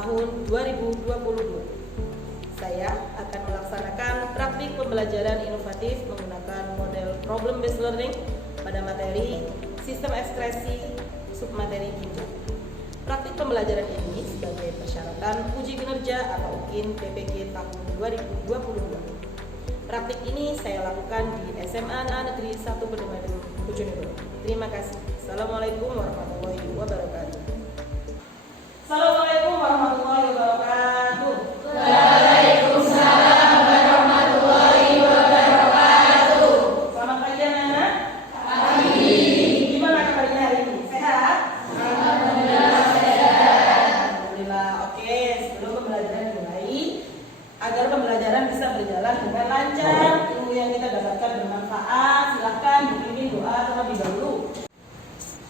tahun 2022. Saya akan melaksanakan praktik pembelajaran inovatif menggunakan model problem based learning pada materi sistem ekspresi submateri ginjal. Praktik pembelajaran ini sebagai persyaratan uji kinerja atau UKIN PPG tahun 2022. Praktik ini saya lakukan di SMA Negeri 1 Bendemadu, Bojonegoro. Terima kasih. Assalamualaikum warahmatullahi wabarakatuh. Assalamualaikum warahmatullahi wabarakatuh. Waalaikumsalam warahmatullahi wabarakatuh. Selamat pagi anak-anak. Pagi. Gimana kabarnya hari ini? Sehat? Alhamdulillah sehat. Alhamdulillah. Oke, sebelum pembelajaran dimulai, agar pembelajaran bisa berjalan dengan lancar, ilmu yang kita dapatkan bermanfaat, silahkan dipimpin doa terlebih dahulu.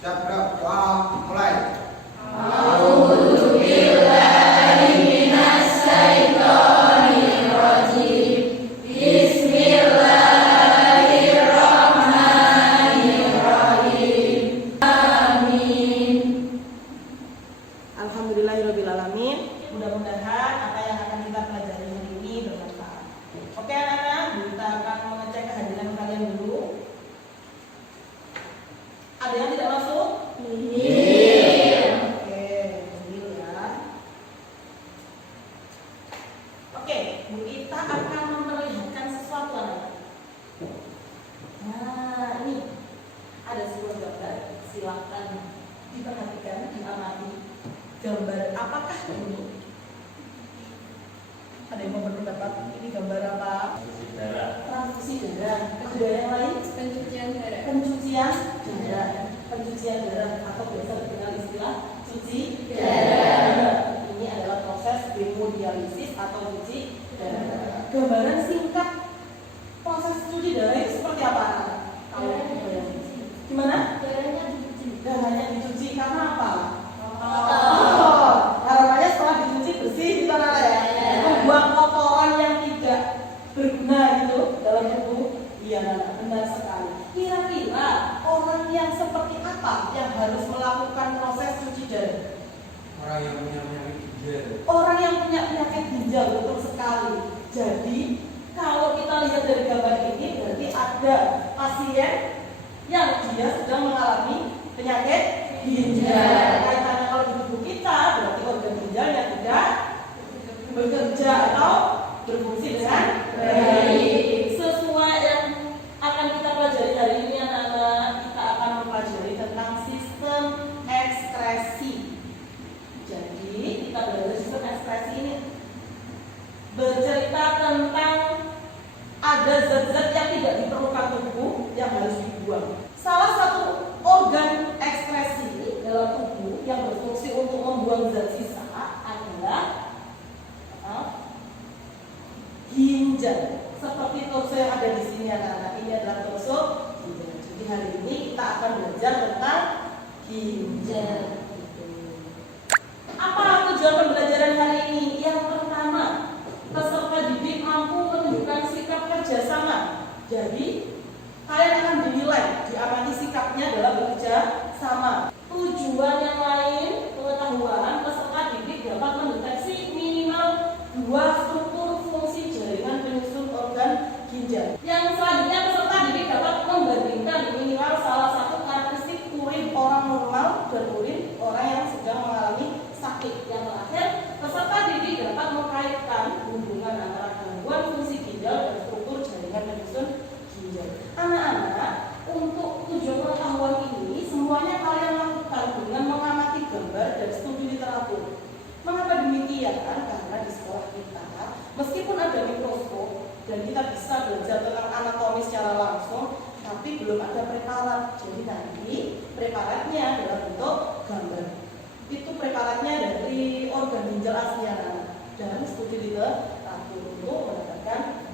Siap, bro. Doa mulai. Alhamdulillahirrabbilalamin. Mudah-mudahan apa yang akan kita pelajari hari ini bermanfaat. Oke anak-anak, kita akan mengecek kehadiran kalian dulu. Ada yang tidak masuk? Oke, nihil ya. Oke, Bu Ita akan memperlihatkan sesuatu anak-anak. Nah, ini ada sebuah gambar. Silakan diperhatikan, diamati. Gambar apakah ini? Ada yang mau berpendapat ini gambar apa? Transfusi darah. Ada yang lain? Pencucian darah. Pencucian darah. Pencucian darah atau biasa dikenal istilah cuci darah. Ini adalah proses hemodialisis atau cuci darah. Gambaran singkat proses cuci darah itu seperti apa? Gimana? Darahnya dicuci karena apa? Harapannya setelah dicuci bersih gitu anak ya. Membuang kotoran yang tidak berguna gitu dalam tubuh. Iya, benar sekali. Kira-kira orang yang seperti apa yang harus melakukan proses cuci darah? Orang yang punya penyakit ginjal. Orang yang punya penyakit ginjal, betul sekali. Jadi kalau kita lihat dari gambar ini berarti ada pasien yang dia sedang mengalami penyakit ginjal. Kaitannya kalau di tubuh kita berarti organ ginjalnya tidak bekerja atau berfungsi dengan baik. Sesuai yang akan kita pelajari hari ini anak-anak, kita akan mempelajari tentang sistem ekskresi. Jadi kita belajar sistem ekskresi ini bercerita tentang ada zat-zat yang tidak diperlukan tubuh yang harus dibuang. Salah satu organ ekskresi dalam tubuh yang berfungsi untuk membuang zat sisa adalah ginjal. Seperti torso yang ada di sini anak-anak, ini adalah torso ginjal. Jadi hari ini kita akan belajar tentang ginjal. Apa tujuan pembelajaran hari ini? Yang pertama, peserta didik mampu menunjukkan sikap kerjasama. Jadi kalian akan dinilai, diamati sikapnya dalam bekerja sama. Tujuan yang lain, pengetahuan peserta didik dapat mendeteksi minimal 2 struktur fungsi jaringan penyusun organ ginjal. Yang selanjutnya peserta didik dapat membandingkan minimal salah satu karakteristik urin orang normal dan urin orang yang sedang mengalami sakit. Yang terakhir, peserta didik dapat mengkaitkan hubungan antara gangguan fungsi ginjal dan struktur jaringan penyusun ginjal. Anak-anak, untuk tujuan pengetahuan ini semuanya kalian lakukan dengan mengamati gambar dan studi literatur. Mengapa demikian? Karena di sekolah kita meskipun ada mikroskop dan kita bisa belajar tentang anatomi secara langsung, tapi belum ada preparat. Jadi nanti preparatnya dalam bentuk gambar. Itu preparatnya dari organ ginjal asli anak dan studi literatur untuk mendapatkan.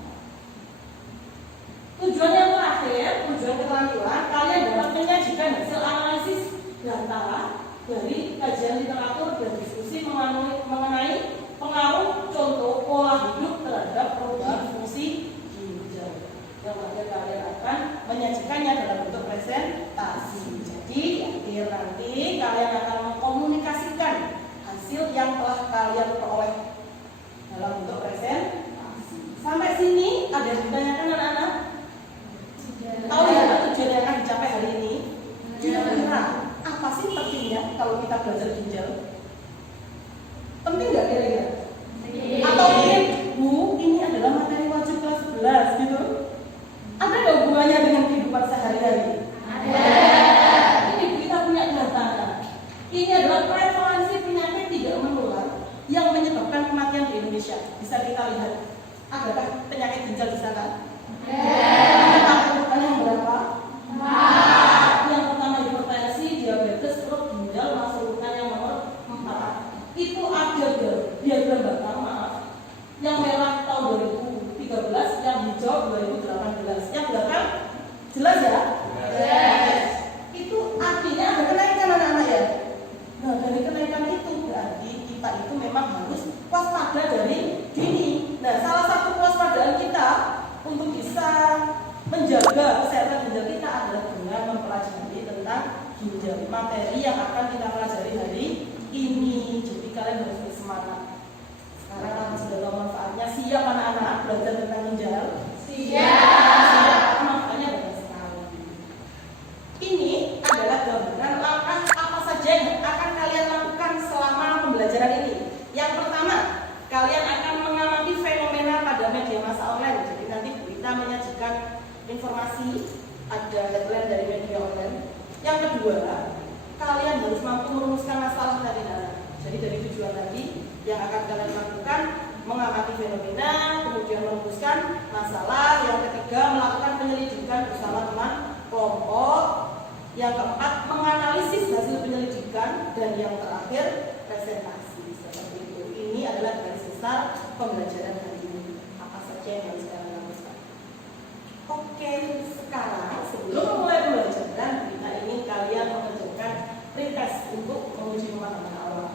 Tujuan yang terakhir, tujuan keterampilan, kalian dapat menyajikan hasil analisis data dari kajian literatur dan diskusi mengenai pengaruh contoh pola hidup terhadap perubahan fungsi ginjal. Yang kalian akan menyajikannya dalam bentuk presentasi. Jadi nanti kalian akan mengkomunikasikan hasil yang telah kalian ya ditanyakan anak-anak? Tahu ya tujuan yang akan dicapai hari ini? Kira-kira apa sih pentingnya kalau kita belajar ginjal? Penting nggak kira-kira? Atau mungkin, Bu, ini adalah materi wajib kelas 11 gitu? Ada nggak hubungannya dengan kehidupan sehari-hari? Ini kita punya data. Ini adalah prevalensi penyakit tidak menular yang menyebabkan kematian di Indonesia. Bisa kita lihat. Adakah penyakit ginjal di sana? Urutan yang berapa? Yang pertama hipertensi, diabetes, stroke, ginjal, masuk urutan yang nomor 4. Itu ada diagram bakal, maaf. Yang merah tahun 2013, yang hijau 2018. Yang belakang jelas ya? Itu artinya ada kenaikan anak-anak ya. Nah, dari kenaikan itu berarti kita itu memang harus waspada dari dini. Nah, salah satu kewaspadaan kita untuk bisa menjaga kesehatan ginjal kita adalah dengan mempelajari tentang ginjal, materi yang akan kita pelajari hari ini. Jadi kalian harus bersemangat. Sekarang kalian sudah tahu manfaatnya. Siap anak-anak belajar tentang ginjal? Siap. Manfaatnya banyak sekali. Ini adalah gambaran langkah apa saja yang akan kalian lakukan selama pembelajaran ini. Yang pertama, kalian akan mengamati fenomena pada media massa online. Jadi nanti kita menyajikan informasi, ada headline dari media online. Yang kedua, kalian harus mampu merumuskan masalah tadi. Jadi dari tujuan tadi yang akan kalian lakukan, mengamati fenomena, kemudian merumuskan masalah. Yang ketiga, melakukan penyelidikan bersama teman kelompok. Yang keempat, menganalisis hasil penyelidikan. Dan yang terakhir, presentasi. Seperti itu. Ini adalah garis besar pembelajaran hari ini. Apa saja yang harus kalian lakukan? Oke, sekarang sebelum mulai pembelajaran, kita ingin kalian mengerjakan pretest untuk menguji pemahaman awal.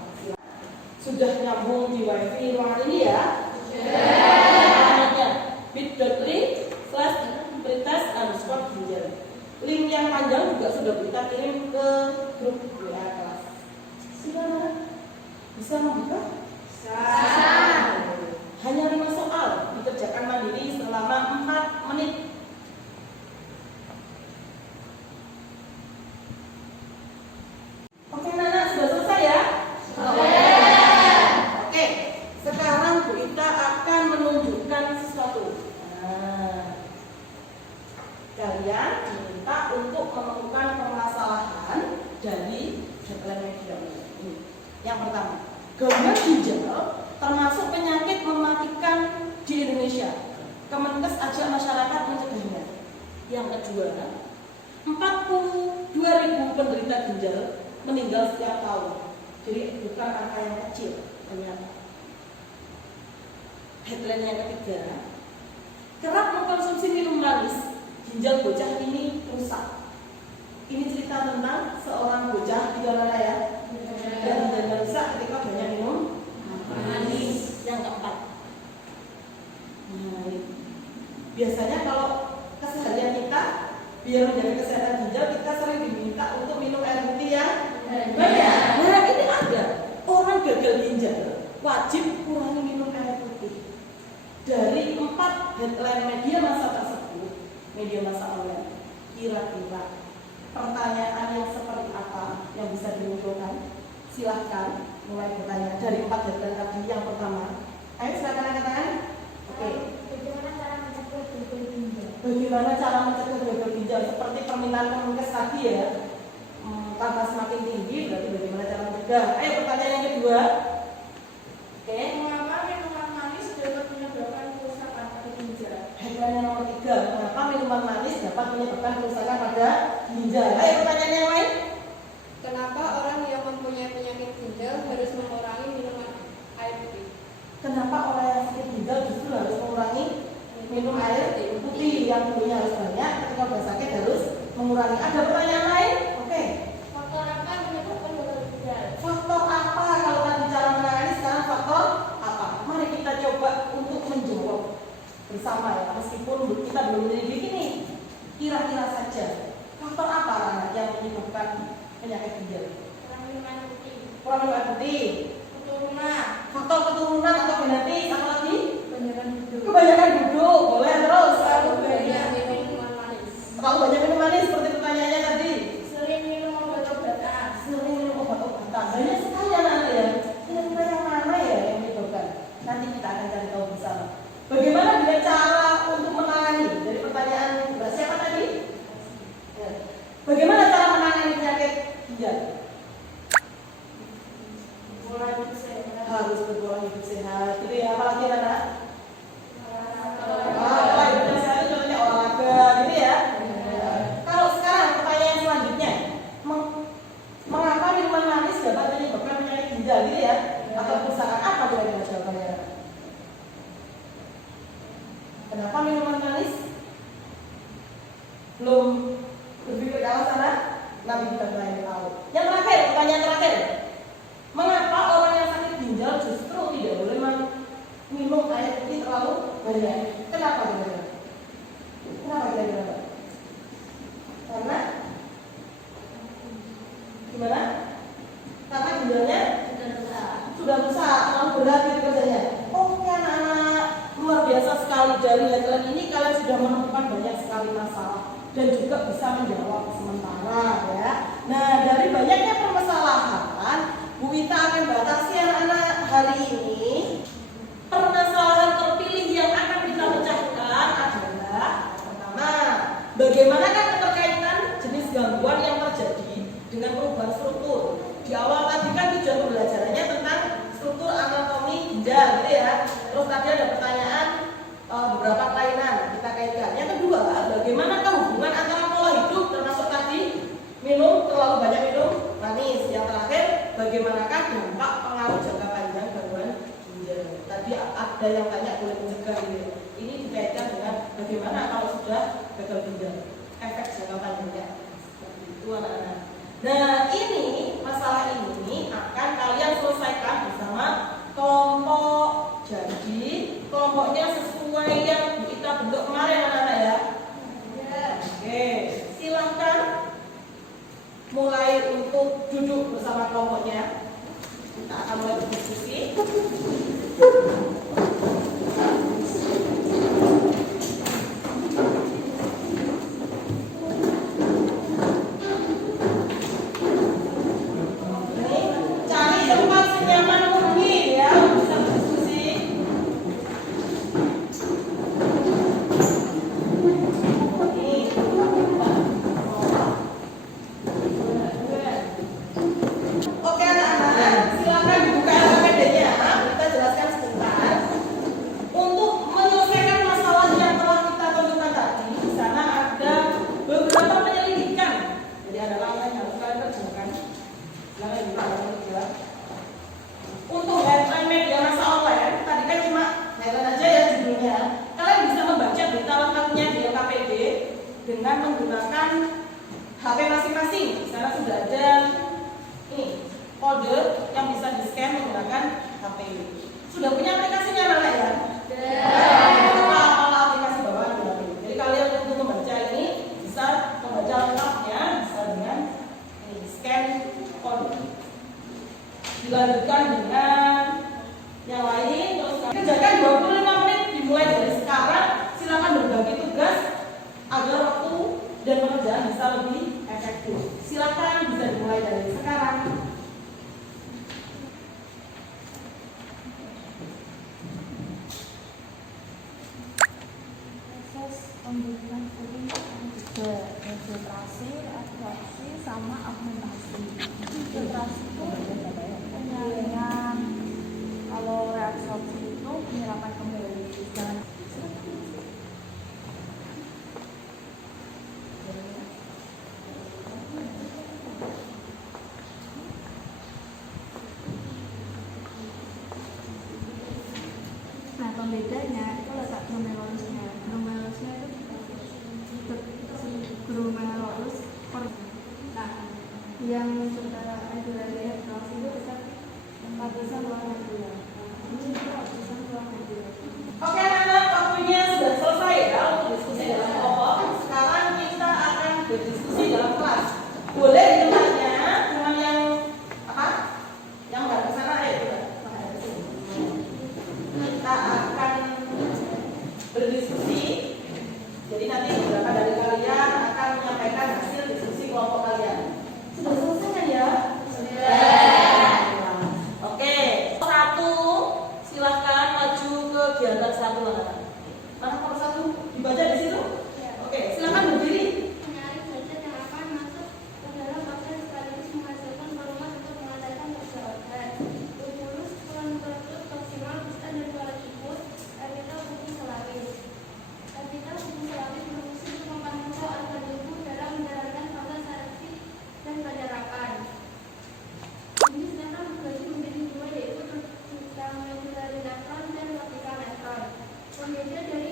Sudah nyambung di wifi ruangan ini ya? Alamatnya bit.ly/pretest_ginjal. Link yang panjang juga sudah kita kirim ke grup WA kelas. Silakan. Bisa membuka? Hanya 5 soal, dikerjakan mandiri selama 4 menit. Oke, Nana, sudah selesai ya? Oke, sekarang Bu Ita akan menunjukkan sesuatu. Kalian diminta untuk menemukan permasalahan dari headline media ini. Yang pertama, gangguan ginjal termasuk penyakit mematikan di Indonesia. Kemenkes ajak masyarakat mencegahnya. Yang kedua, 42.000 penderita ginjal meninggal setiap tahun. Jadi bukan angka yang kecil ternyata. Headline yang ketiga, kerap mengkonsumsi minum manis, ginjal bocah ini rusak. Ini cerita tentang seorang bocah di mana ya? Yang ginjalnya rusak ketika banyak minum manis. Yang keempat, biasanya kalau keseharian kita biar menjaga kesehatan ginjal, kita sering diminta untuk minum air putih ya banyak. Nah, ini ada orang gagal ginjal wajib kurangi minum air putih. Dari 4 headline media massa tersebut, media massa online, kira-kira pertanyaan yang seperti apa yang bisa dimunculkan? Silahkan mulai bertanya dari 4 headline tadi. Yang pertama, ayo silakan angkat tangan. Oke. Bagaimana cara mencegah gagal ginjal? Seperti permintaan Kemenkes tadi ya, tambah semakin tinggi, berarti bagaimana cara mencegah? Ayo pertanyaan yang kedua. Oke. Mengapa minuman manis dapat menyebabkan kerusakan pada ginjal? Headline yang nomor 3, mengapa minuman manis dapat menyebabkan kerusakan pada ginjal? Ayo pertanyaan yang lain. Kenapa orang yang mempunyai penyakit ginjal harus mengurangi minuman air putih? Kenapa orang yang sakit ginjal justru harus mengurangi minum air putih yang dulunya harus banyak, ketika sudah sakit harus mengurangi? Ada pertanyaan lain? Oke. Faktor apa menyebabkan gagal ginjal? Faktor apa? Kalau tadi cara menangani, sekarang faktor apa? Mari kita coba untuk menjawab bersama ya, meskipun kita belum menyelidiki nih. Kira-kira saja faktor apa anak yang menyebabkan penyakit ginjal? Kurang minum air putih. Kurang minum air putih. Keturunan. Faktor keturunan atau genetik, apa lagi? Kebanyakan duduk. Kebanyakan duduk, boleh terus. Kenapa minuman manis? Belum berpikir ke arah sana? Nabi kita mulai tahu. Yang terakhir, pertanyaan terakhir. Mengapa orang yang sakit ginjal justru tidak boleh minum air putih terlalu banyak? Kenapa kira-kira? Kenapa kira-kira? Karena gimana? Karena ginjalnya sudah besar, terlalu berat gitu kerjanya. Oke anak-anak, luar biasa sekali dari headline ini kalian sudah menemukan banyak sekali masalah dan juga bisa menjawab sementara ya. Nah dari banyaknya permasalahan, Bu Wita akan batasi anak-anak hari ini. Permasalahan terpilih yang akan kita pecahkan adalah pertama, bagaimanakah keterkaitan jenis gangguan yang terjadi dengan perubahan struktur. Di awal tadi kan tujuan pembelajarannya tentang struktur anatomi ginjal gitu ya. Terus tadi ada pertanyaan beberapa kelainan kita kaitkan. Yang kedua, bagaimanakah hubungan antara pola hidup termasuk tadi terlalu banyak minum manis. Yang terakhir, bagaimanakah dampak pengaruh jangka panjang gangguan ginjal. Tadi ada yang tanya boleh mencegah gitu. Ini dikaitkan dengan bagaimana kalau sudah gagal ginjal, efek jangka panjangnya. Seperti itu anak-anak. Nah ini masalah ini akan kalian selesaikan bersama kelompok. Jadi kelompoknya sesuai yang kita bentuk kemarin anak-anak ya. Oke, silahkan mulai untuk duduk bersama kelompoknya. Kita akan mulai berdiskusi. Untuk headline media massa online, tadi kan cuma headline aja ya judulnya. Kalian bisa membaca berita lengkapnya di LKPD dengan menggunakan HP masing-masing. Di sana sudah ada kode yang bisa di-scan menggunakan HP. Sudah punya aplikasinya anak ya? Aplikasi bawaan HP. Jadi kalian untuk membaca ini bisa membaca lengkapnya bisa dengan scan kode. Dilanjutkan dengan yang lain, terus kerjakan 25 menit dimulai dari sekarang. Silakan berbagi tugas agar waktu dan pekerjaan bisa lebih efektif. Silakan bisa dimulai dari sekarang. Proses pembuatan urin juga filtrasi, absorpsi, sama augmentasi. Filtrasi itu penyaringan, kalau reabsorpsi itu penyerapan kembali. Nah pembedanya itu letak glomerulusnya. Glomerulus nah yang sementara regular reabsorpsi itu besar lapisan luar medulla. Ini juga lapisan luar medulla. Oke anak-anak, waktunya sudah selesai ya untuk diskusi dalam kelompok. Sekarang kita akan berdiskusi dalam kelas. Boleh ditanya dengan yang apa? Yang nggak ke sana ayo kita. Kita akan berdiskusi. Jadi nanti beberapa dari kalian akan menyampaikan hasil diskusi kelompok kalian. Sudah selesai kan ya? Sudah. Oke, satu silahkan maju ke kegiatan satu anak. Mana nomor satu? Dibaca di situ? Oke, silahkan berdiri. Menarik zat yang akan masuk ke dalam bakteri sekaligus menghasilkan perumahan untuk mengadakan pergerakan. Ukulus kontratus maksimal bisa dan kualitas orbital hubung selaris. Orbital hubung selaris berfungsi untuk memantau organ tubuh dalam menjalankan proses seleksi dan penyerapan. Ini sekarang dibagi menjadi dua, yaitu intramedullary nephron dan vertical nephron. Pembeda dari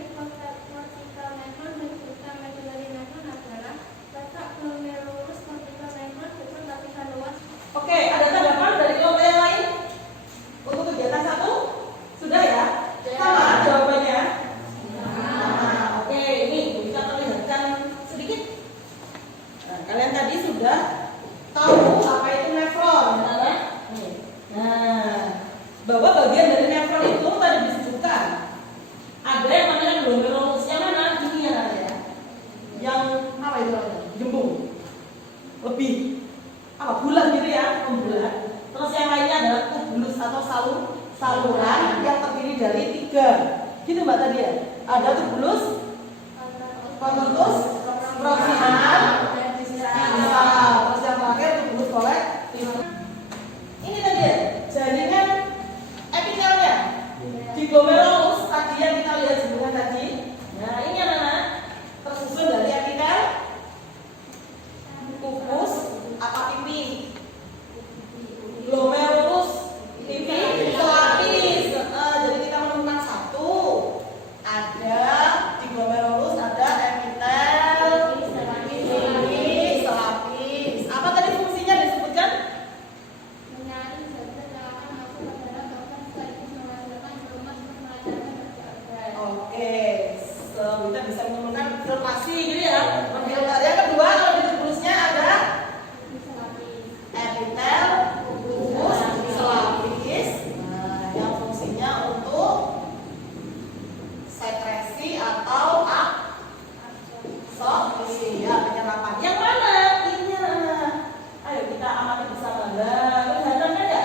lebih apa bulat gitu ya, membulat. Terus yang lainnya adalah tubulus atau saluran yang terdiri dari 3. Gitu Mbak tadi ya. Ada tubulus, kontortus, proximal, distal. Terus yang terakhir tubulus kolektif. Ini tadi ya, jaringan epitelnya di glomerulus tadi yang kita lihat sebelumnya tadi. Nah ini anak-anak tersusun dari epitel, pupus, apa pipi, glomerulus, pipi, pelapis. Jadi kita menemukan satu, ada di glomerulus ada epitel, pipi, pelapis. Apa tadi fungsinya disebutkan? Menyaring zat-zat yang akan masuk ke dalam token sekaligus menghasilkan gelombang untuk melancarkan kerja organ. Oke, so kita bisa menemukan filtrasi gitu ya. Filtrasi yang kedua kalau di tubulusnya ada epitel, pupus, selapis. Nah, yang fungsinya untuk sekresi atau absorpsi ya, penyerapan. Yang mana? Ini anak. Ayo kita amati bersama. Nah, kelihatan kan ya?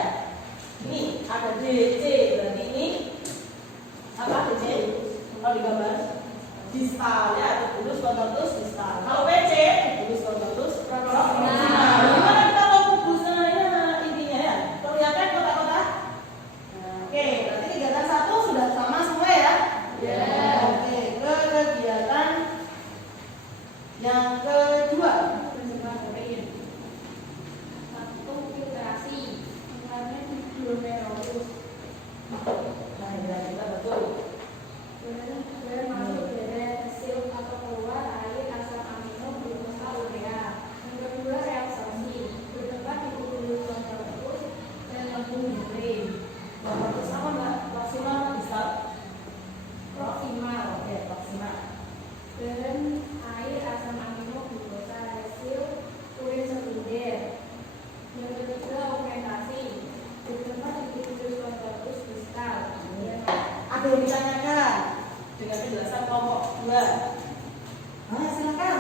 Ini ada DC, berarti ini apa DC? Kalau digambar distal ya, tubulus kontortus distal. Kalau PC tubulus kontortus proximal. Gimana kita tahu tubulus ya, intinya ya? Kelihatan kotak-kotak? Nah, oke, berarti kegiatan 1 sudah sama semua ya? Oke, ke kegiatan yang kedua. Satu, filtrasi. Tempatnya di glomerulus. Nah, kita betul. Kemudian masuk dari hasil atau keluar air asam amino glukosa urea. Yang kedua, reabsorpsi bertempat di tubulus kontortus dan lambung membran. Kontortus apa Mbak? Proximal atau distal? Proximal. Oke, proximal. Dan air asam amino glukosa hasil urin sekunder. Yang ketiga, augmentasi bertempat di tubulus kontortus distal. Ada yang ditanyakan dengan penjelasan kelompok 2. Nah, silakan.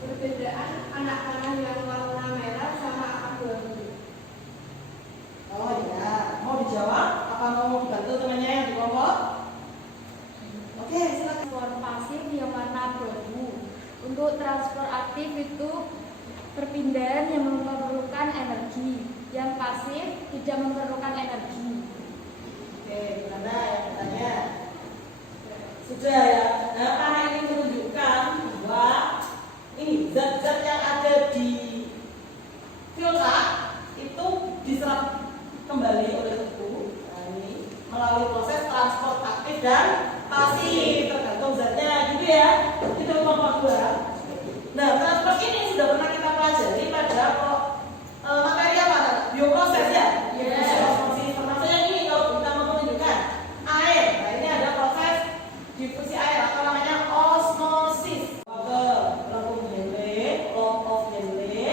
Perbedaan anak panah yang warna merah sama abu-abu. Oh iya, mau dijawab? Apa mau dibantu temannya yang di kelompok? Oke, silakan. Transport pasif yang warna abu-abu. Untuk transport aktif itu perpindahan yang memerlukan energi. Yang pasif tidak memerlukan energi. Oke, gimana yang bertanya? Sudah ya. Nah, karena ini menunjukkan bahwa ini zat-zat yang ada di filter itu diserap kembali oleh tubuh. Nah, ini melalui proses transport aktif dan pasif tergantung zatnya gitu ya. Itu kelompok 2. Nah, transport ini sudah pernah kita pelajari pada materi apa? Bioproses ya. Bioproses termasuk yang ini kalau kita mau menunjukkan air. Nah, ini ada proses difusi air atau namanya osmosis. Lambung Henle, lobe of Henle.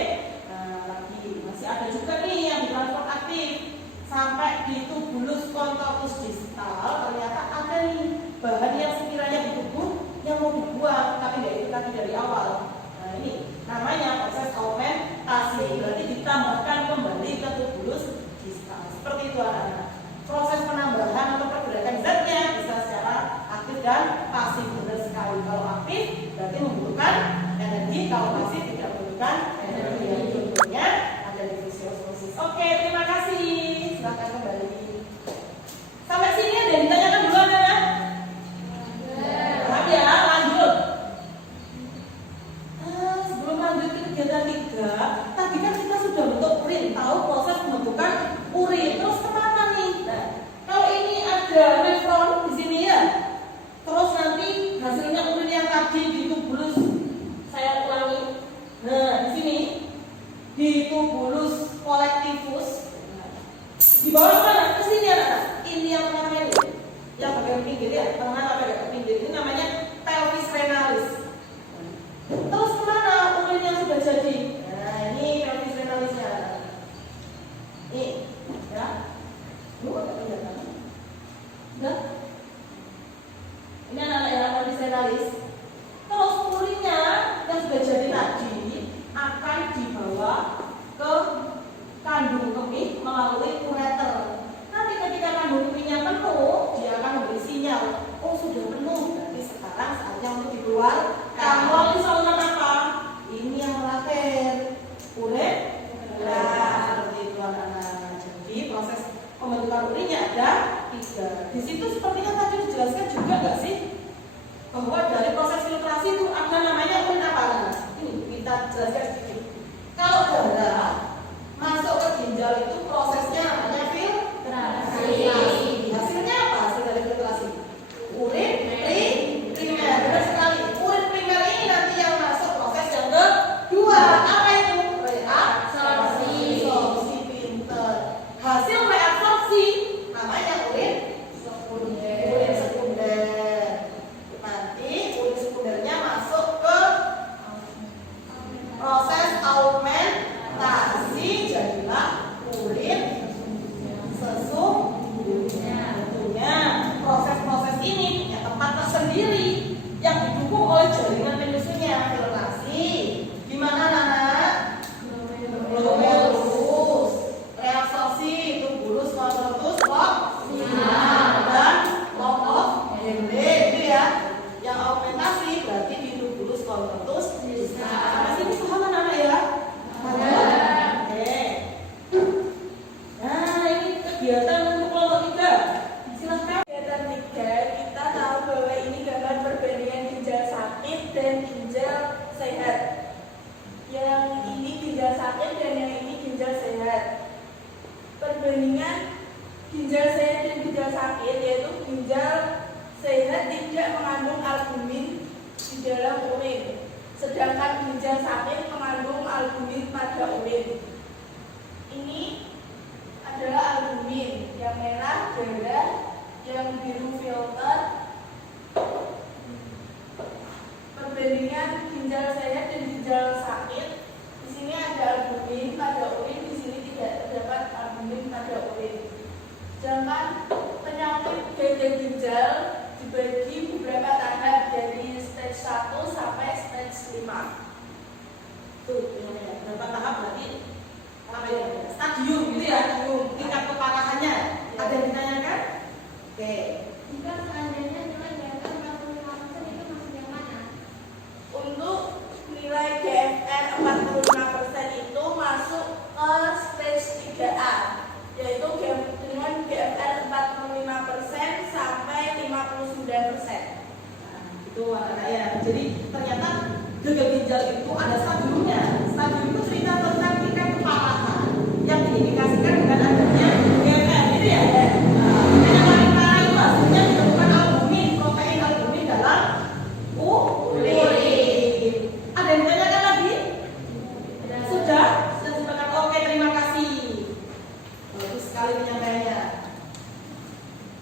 Nah, lagi masih ada juga nih yang ditransport aktif sampai di tubulus kontortus distal. Ternyata ada nih bahan yang sekiranya di tubuh yang mau dibuang tapi nggak itu tadi dari awal. Nah, ini namanya proses fermentasi. Berarti ditambahkan kembali ke tubulus distal. Seperti itu anak-anak. Proses penambahan atau pergerakan zatnya bisa secara aktif dan pasif. Benar sekali. Kalau aktif berarti membutuhkan energi, kalau pasif tidak membutuhkan energi. Yang contohnya ada difusi osmosis. Oke, terima kasih. Silakan kembali. Sampai sini ada yang ditanyakan duluan ya? Paham ya? Lanjut. Sebelum lanjut ke kegiatan 3, tadi kan kita sudah bentuk urin, tahu proses pembentukan urin. Terus kemana nih? Nah, kalau ini ada nefron di sini ya. Terus nanti hasilnya urin yang tadi di tubulus, saya ulangi. Nah, di sini di tubulus kolektifus. Di bawah mana? Ke sini anak. Ini yang tengahnya ini. Yang bagian pinggir ya, tengah apa bagian pinggir ini namanya pelvis renalis. Terus kemana urin yang sudah jadi? Nah, ini pelvis renalisnya. Ini, ya. Agak kelihatan. Udah? Ini anak-anak yang pelvis renalis. Terus urinnya yang sudah jadi tadi akan dibawa kandung kemih melalui ureter. Nanti ketika kandung kemihnya penuh, dia akan memberi sinyal, oh sudah penuh, berarti sekarang saatnya untuk dikeluarkan. Melalui saluran apa? Ini yang terakhir, ureter. Seperti itu anak-anak. Jadi proses pembentukan urinnya ada 3. Di situ sepertinya tadi dijelaskan juga nggak sih bahwa dari proses filtrasi itu ada namanya urin apa anak? Ini kita jelaskan sedikit. Kalau darah masuk ke ginjal itu prosesnya namanya filtrasi. Hasilnya apa? Hasil dari filtrasi urin primer. Benar sekali. Urin primer ini nanti yang masuk proses yang kedua. Apa itu? Reabsorpsi. Pinter. Hasil reabsorpsi namanya urin sekunder. Nanti urin sekundernya masuk ke proses aumentasi, jadilah urin sesungguhnya. Tentunya proses-proses ini punya tempat tersendiri yang didukung oleh jaringan penyusunnya. Filtrasi di mana anak? Glomerulus. Reabsorpsi itu bulus, convolutus, lob, dan lob of Henle itu ya. Yang aumentasi berarti di bulus, convolutus, sampai sini paham anak-anak ya? Oke. Nah, ini kegiatan untuk kelompok 3. Silahkan. Kegiatan 3, kita tahu bahwa ini gambar perbandingan ginjal sakit dan ginjal sehat. Yang ini ginjal sakit dan yang ini ginjal sehat. Perbandingan ginjal sehat dan ginjal sakit yaitu ginjal sehat tidak mengandung albumin di dalam urin, sedangkan ginjal sakit mengandung albumin pada urin. Ini adalah albumin, yang merah darah, yang biru filter. Perbandingan ginjal sehat dan ginjal sakit. Di sini ada albumin pada urin, di sini tidak terdapat albumin pada urin. Sedangkan penyakit gagal ginjal dibagi beberapa tahap dari stage 1 sampai stage 5. Tuh, berapa tahap berarti? Apa ya? Stadium gitu ya? Tingkat keparahannya. Ada yang ditanyakan? Oke. Jika seandainya nilai GFR 45% itu masuk yang mana? Untuk nilai GFR 45% itu masuk ke stage 3A, yaitu dengan GFR 45% sampai 59%. Nah, itu anak-anak ya. Jadi ternyata gagal ginjal itu ada stadiumnya. Stadium itu cerita tentang tingkat keparahan yang diindikasikan dengan adanya GFR, gitu ya. Yang paling parah itu hasilnya ditemukan albumin, protein albumin dalam urin. Ada yang ditanyakan lagi? Sudah? Sudah sepakat? Oke, terima kasih. Bagus sekali penyampaiannya.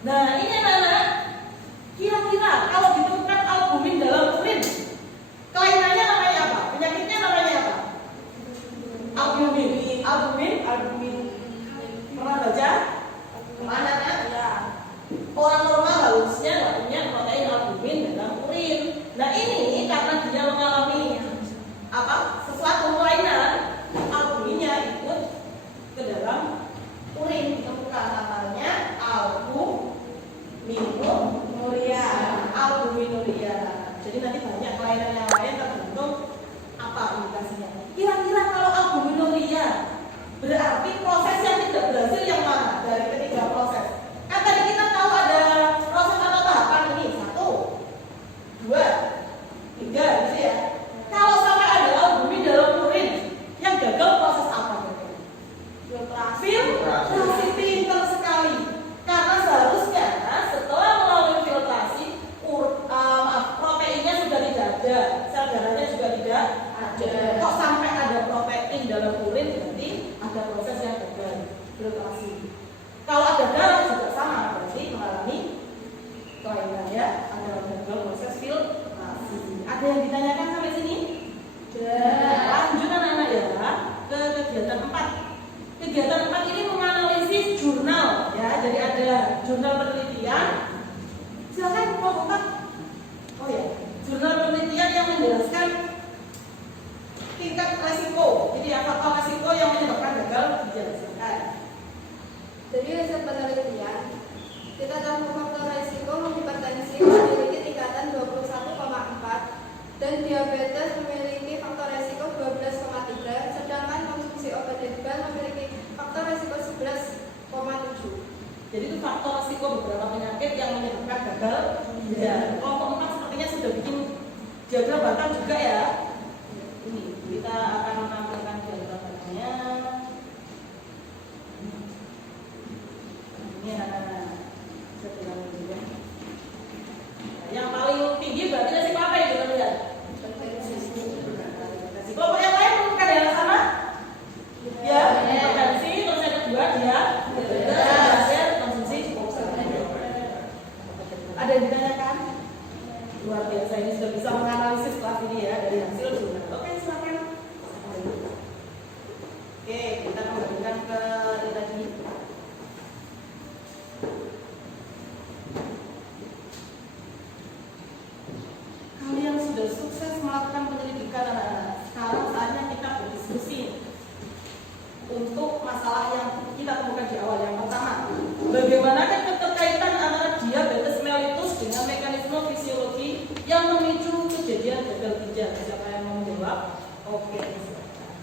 Nah, ini anak-anak. Kira-kira kalau ditemukan albumin dalam urin, kelainannya namanya apa? Penyakitnya namanya apa? Albumin. Pernah baca? Kemana kan? Ya. Orang normal harusnya nggak punya protein albumin dalam urin. Nah ini karena dia mengalami apa? Sesuatu kelainan, albuminnya ikut ke dalam urin, ditemukan namanya albuminuria. Jadi nanti banyak kelainan yang lain tergantung apa indikasinya. Kira-kira kalau albuminuria berarti proses yang tidak berhasil yang mana dari ketiga proses? Kan tadi kita tahu ada proses atau tahapan ini 1, 2, 3 gitu ya. Kalau sampai ada albumin dalam urin yang gagal proses apa? Filtrasi. Pintar sekali. Karena seharusnya setelah melalui filtrasi proteinnya sudah tidak ada, sel darahnya juga tidak ada. Kok sampai ada protein dalam urin berarti ada proses yang gagal filtrasi. Kalau ada darah juga sama, berarti mengalami kelainan ya, ada gagal proses filtrasi. Ada yang ditanyakan sampai sini? Lanjut anak-anak ya ke kegiatan 4. Kegiatan 4 ini menganalisis jurnal ya, jadi ada jurnal penelitian. Silakan mau buka. Oh ya, jurnal penelitian yang menjelaskan tingkat resiko. Jadi faktor resiko yang menyebabkan gagal ginjal. diabetes memiliki faktor resiko 12,3, sedangkan konsumsi obat herbal memiliki faktor resiko 11,7. Jadi itu faktor risiko beberapa penyakit yang menyebabkan gagal ginjal. Kelompok 4 sepertinya sudah bikin diagram batang juga ya. Ini kita akan menampilkan diagram batangnya. Ini anak-anak. Yang paling tinggi berarti resiko apa yang kita lihat? Kelompok yang lain bukan yang sama? Ya, hipertensi. Terus yang kedua dia konsumsi. Ada yang ditanyakan? Luar biasa, ini sudah bisa menganalisis kelas ini ya dari hasil juga. Oke, silakan. Oke, kita kembalikan ke ini tadi. Kalian sudah sukses melakukan penyelidikan anak-anak. Sekarang saatnya kita berdiskusi untuk masalah yang kita temukan di awal. Yang pertama, bagaimanakah keterkaitan antara diabetes mellitus dengan mekanisme fisiologi yang memicu kejadian gagal ginjal? Siapa yang mau menjawab? Oke, silakan.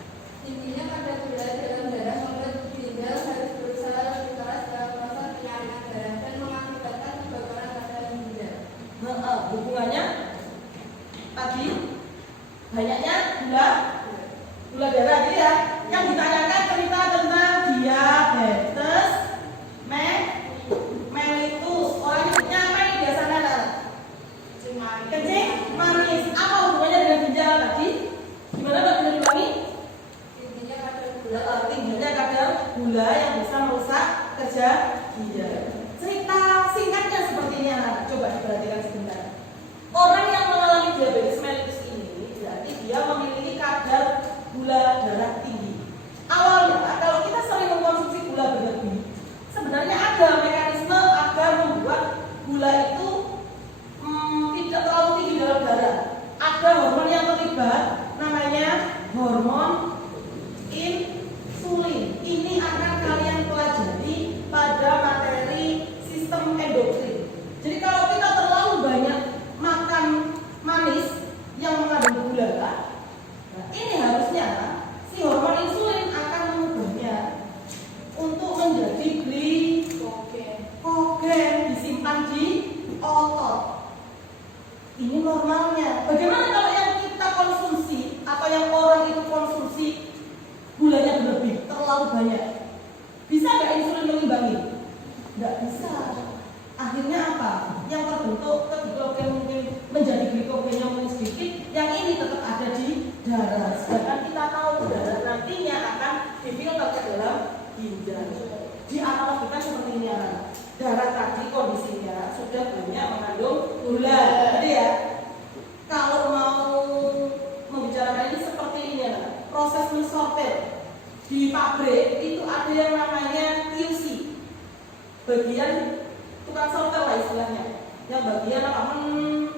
Tingginya kadar gula dalam darah membuat ginjal harus berusaha lebih keras dalam proses penyaringan darah dan mengakibatkan kebakaran pada ginjal. Hubungannya tadi banyaknya gula darah gitu ya. Yang ditanyakan cerita tentang diabetes mellitus. Orang nyebutnya apa ini biasanya? Kencing manis. Apa hubungannya dengan ginjal tadi? Gimana Pak Bani? Tingginya kadar gula yang bisa merusak kerja ginjal. Cerita singkatnya seperti ini anak. Coba diperhatikan sebentar. Orang yang mengalami diabetes mellitus ini berarti dia memiliki kadar gula darah tinggi. Awalnya kalau kita sering mengkonsumsi gula berlebih, sebenarnya ada mekanisme agar membuat gula itu tidak terlalu tinggi dalam darah. Ada hormon yang terlibat, namanya hormon insulin. Ini akan kalian pelajari pada materi sistem endokrin. Jadi kalau kita terlalu banyak makan manis yang mengandung gula, nah ini harusnya si hormon insulin akan mengubahnya untuk menjadi glikogen disimpan di otot. Ini normalnya. Bagaimana kalau yang kita konsumsi atau yang orang itu konsumsi gulanya berlebih, terlalu banyak? Bisa nggak insulin mengimbangi? Nggak bisa. Akhirnya apa? Yang terbentuk glikogen mungkin menjadi glikogennya mungkin sedikit, yang ini tetap ada di darah. Sedangkan kita tahu darah nantinya akan difilter ke dalam ginjal. Dianalogikan seperti ini anak. Darah tadi kondisinya sudah banyak mengandung gula, jadi ya. Kalau mau membicarakan ini seperti ini anak. Proses mensortir di pabrik itu ada yang namanya QC, bagian tukang sortir lah istilahnya, yang bagian apa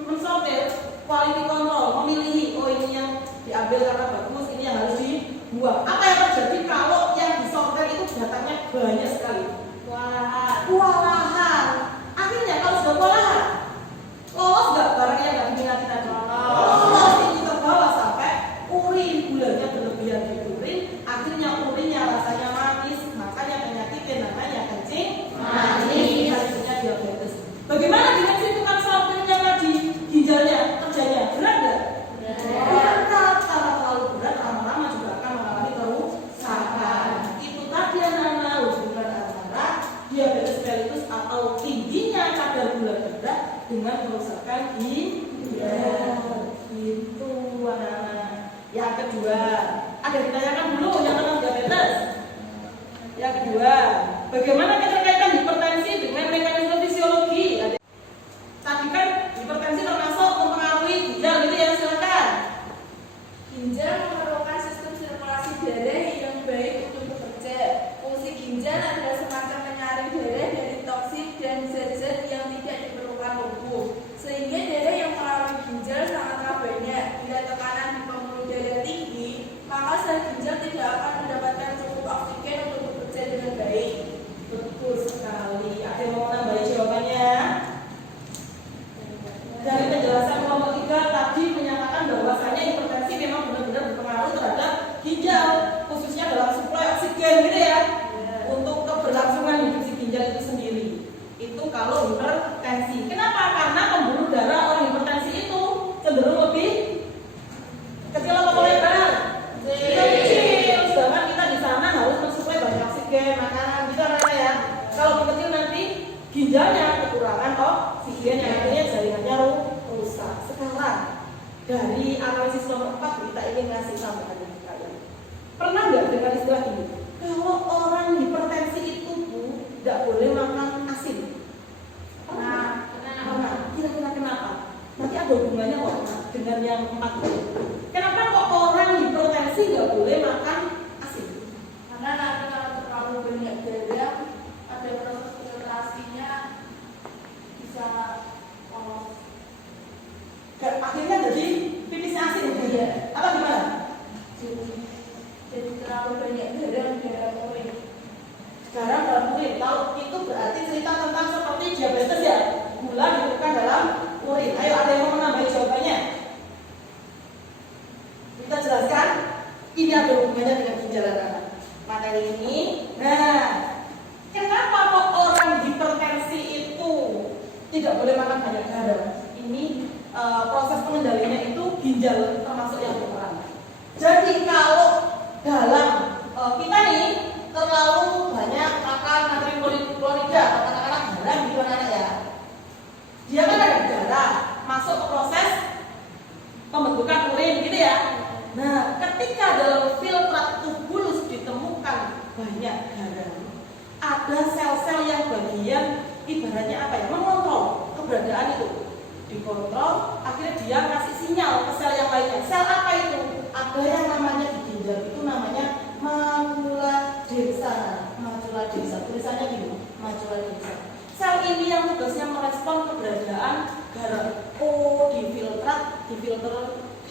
mensortir, quality control, memilih oh ini yang diambil karena bagus, ini yang harus dibuang. Apa yang terjadi kalau yang disortir itu datangnya banyak sekali? Kewalahan. Akhirnya kalau sudah kewalahan, lolos nggak barangnya nggak diminati tadi? Lolos, ini terbawa sampai urin, gulanya berlebihan di urin, akhirnya urinnya rasanya manis, makanya penyakitnya namanya kencing manis. Hasilnya diabetes. Bagaimana dengan si tukang sortirnya tadi? Ginjalnya kerjanya berat nggak? Berat. Karena terlalu berat, lama-lama juga akan mengalami kerusakan. Itu tadi anak-anak hubungan antara diabetes mellitus atau tingginya kadar gula darah dengan kerusakan ginjal. Itu anak-anak. Yang kedua, ada ditanyakan dulu yang tentang diabetes. Yang kedua, bagaimana keterkaitan hipertensi dengan mekanisme fisiologi? Tadi kan hipertensi termasuk mempengaruhi ginjal, gitu ya, silakan. Ginjal memerlukan sistem sirkulasi darah yang baik untuk bekerja. Fungsi ginjal adalah semacam penyaring darah dari toksin dan zat-zat yang tidak diperlukan tubuh. Sehingga darah yang melalui ginjal sangatlah banyak. Bila tekanan di pembuluh darah tinggi, maka sel ginjal tidak akan mendapatkan cukup oksigen untuk bekerja dengan baik. Betul Dari analisis nomor 4 kita ingin ngasih tambahan ke kalian. Pernah nggak dengar istilah ini? Kalau orang hipertensi itu Bu, nggak boleh makan asin. Pernah? Kira-kira kenapa? Nanti ada hubungannya kok dengan yang 4 itu. Kenapa kok orang hipertensi nggak boleh makan asin? Karena nanti kalau terlalu banyak garam, ada proses filtrasinya bisa Akhirnya jadi pipisnya asin. Iya. Apa gimana? jadi terlalu banyak garam urin. Garam dalam urin. Kalau itu berarti cerita tentang seperti diabetes ya. Gula ditemukan dalam urin. Ayo ada yang mau menambahi jawabannya? Kita jelaskan. Ini ada hubungannya dengan ginjal anak. Materi ini. Nah, kenapa kok orang hipertensi itu tidak boleh makan banyak garam? Ini proses pengendalinya itu ginjal termasuk yang berperan. Jadi kalau dalam kita nih terlalu banyak makan natrium klorida atau katakanlah garam gitu anak ya, dia kan ada darah masuk ke proses pembentukan urin gitu ya. Nah, ketika dalam filtrat tubulus ditemukan banyak garam, ada sel-sel yang bagian ibaratnya apa ya, mengontrol keberadaan itu, dikontrol, akhirnya dia kasih sinyal ke sel yang lainnya. Sel apa itu? Ada yang namanya di ginjal itu namanya macula densa. Macula densa, tulisannya gini, macula densa. Sel ini yang tugasnya merespon keberadaan garam. Oh, di filtrat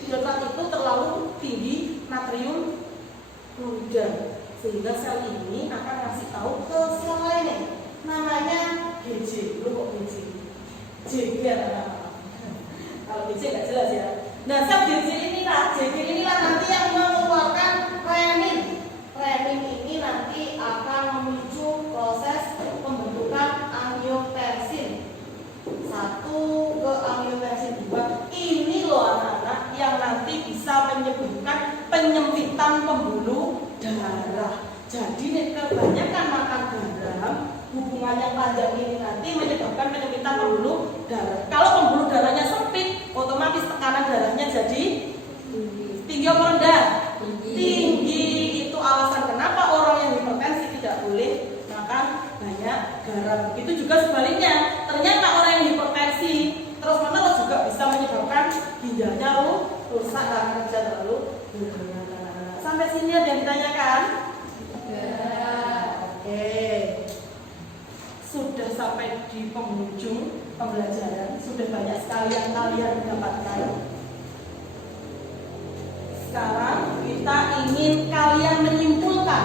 itu terlalu tinggi natrium klorida, sehingga sel ini akan ngasih tahu ke sel lainnya, namanya GJ. Lu kok GJ? Jeger. Kalau GJ nggak jelas ya. Nah, sel GJ inilah nanti yang mengeluarkan renin. Renin ini nanti akan memicu proses pembentukan angiotensin 1 ke angiotensin 2. Ini loh anak-anak yang nanti bisa menyebabkan penyempitan pembuluh darah. Jadi nih, kebanyakan makan garam, hubungan yang panjang ini nanti menyebabkan penyempitan pembuluh darah. Kalau pembuluh darahnya sempit, otomatis tekanan darahnya jadi tinggi apa rendah? Tinggi. Itu alasan kenapa orang yang hipertensi tidak boleh makan banyak garam. Itu juga sebaliknya. Ternyata orang yang hipertensi terus-menerus juga bisa menyebabkan ginjalnya rusak karena kerja terlalu berlebihan. Sampai sini ada yang ditanyakan? Oke. Sudah sampai di penghujung pembelajaran, sudah banyak sekali yang kalian dapatkan. Sekarang kita ingin kalian menyimpulkan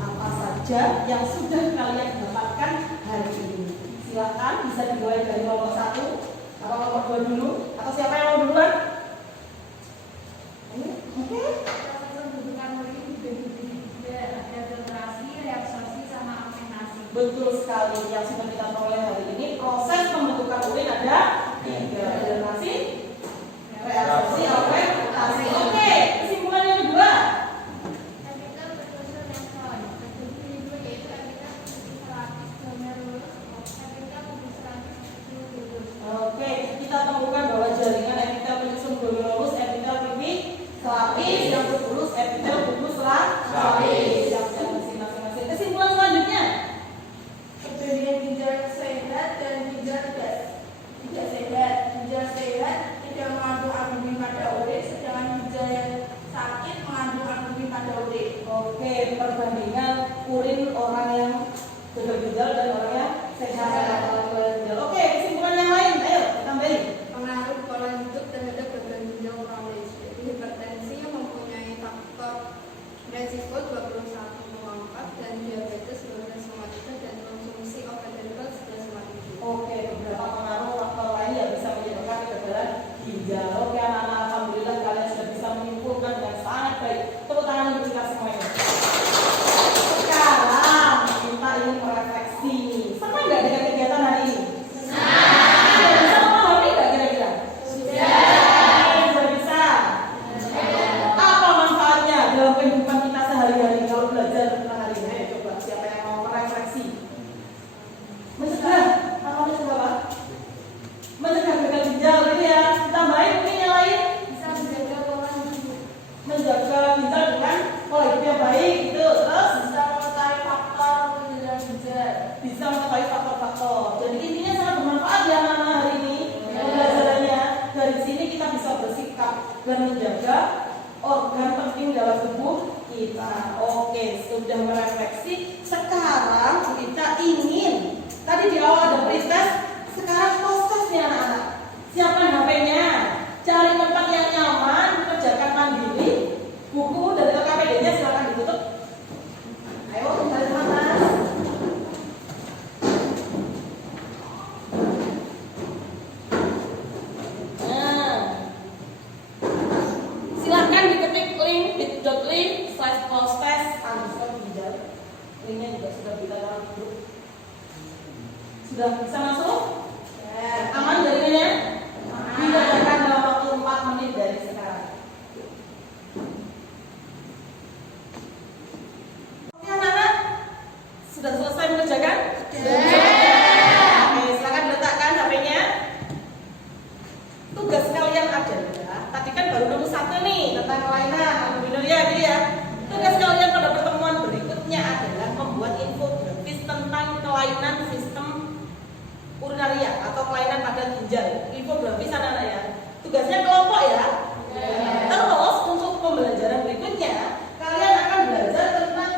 apa saja yang sudah kalian dapatkan hari ini. Silakan, bisa dimulai dari nomor 1 atau nomor 2 dulu, atau siapa yang mau duluan? Oke. Pembentukan urin dibagi ada filtrasi, reabsorpsi, sama fermentasi. Betul sekali, yang sudah kita peroleh hari ini proses pembentukan urin ada 3: filtrasi, reabsorpsi, fermentasi. Oke, kesimpulan yang kedua. Epitel bersusun nephron. Kedua yaitu epitel pubis glomerulus, epitel pubis glomerulus. Oke, kita temukan bahwa jaringan epitel penyusun glomerulus, epitel pipih lapis, yang berpulus, epitel pubis lapis. Siap-siap masing-masing. Kesimpulan selanjutnya. Perbedaan ginjal sehat dan ginjal tidak sehat. Ginjal sehat tidak mengandung albumin pada urin, sedangkan ginjal yang sakit mengandung albumin pada urin. Oke, perbandingan urin orang yang gagal ginjal dan orang yang sehat. Oke, kesimpulan yang lain, ayo tambahin. Pengaruh pola hidup terhadap gagal ginjal kronis. Hipertensi yang mempunyai faktor resiko 21,4 dan diabetes 12,3 dan konsumsi obat herbal 11,7. Oke, beberapa pengaruh faktor lain yang bisa menyebabkan kegagalan ginjal. Oke, anak-anak, alhamdulillah kalian sudah bisa menyimpulkan dengan sangat baik. Tepuk tangan untuk kita semuanya. Sekarang kita ingin merefleksi. Senang nggak dengan kegiatan hari ini? Sudah bisa memahami nggak kira-kira? Sudah bisa. Apa manfaatnya dalam kehidupan kita sehari-hari kalau belajar tentang hari ini? Ayo coba, siapa yang mau merefleksi? Mencegah, apa mencegah apa? Mencegah gagal ginjal gitu ya. Tambahin mungkin yang lain. Bisa dan menjaga organ penting dalam tubuh kita. Oke, sudah merefleksi. Sekarang kita ingin, tadi di awal ada pretest, sekarang prosesnya anak-anak. Siapkan HP-nya, cari tempat yang nyaman, kerjakan mandiri. Buku dari KPD-nya silakan ditutup. Ayo, cari teman-teman. Silahkan diketik link bit.ly/prostes_ginjal. Linknya juga sudah kita taruh dulu. Sudah bisa masuk? Ya. Aman jaringannya? Dikerjakan dalam waktu 4 menit dari sekarang. Oke anak-anak, sudah selesai mengerjakan? Oke, silakan diletakkan HP-nya. Tugas kalian adalah, tadi kan baru nemu 1 nih tentang kelainan, benar ya, gitu ya. Tugas kalian pada pertemuan berikutnya adalah membuat infografis tentang kelainan sistem urinaria atau kelainan pada ginjal. Infografis anak-anak ya. Tugasnya kelompok ya. Terus untuk pembelajaran berikutnya, kalian akan belajar tentang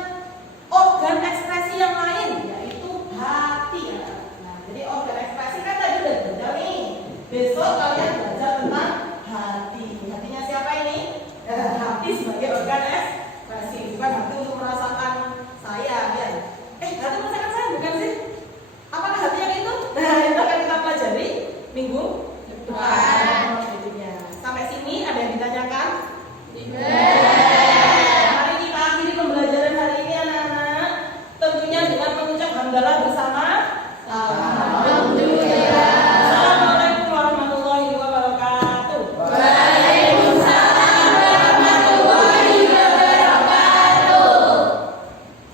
organ ekspresi yang lain, yaitu hati ya. Nah, jadi organ ekspresi kan tadi udah belajar nih. Besok kalian belajar tentang hati. Hatinya siapa ini? Hati sebagai organ ekspresi, bukan hati untuk merasakan saya ya. Hati merasakan saya bukan sih? Apakah hati yang itu? Nah, itu akan kita pelajari minggu depan. Sampai sini ada yang ditanyakan? Mari kita akhiri pembelajaran hari ini anak-anak. Tentunya dengan mengucap hamdalah bersama.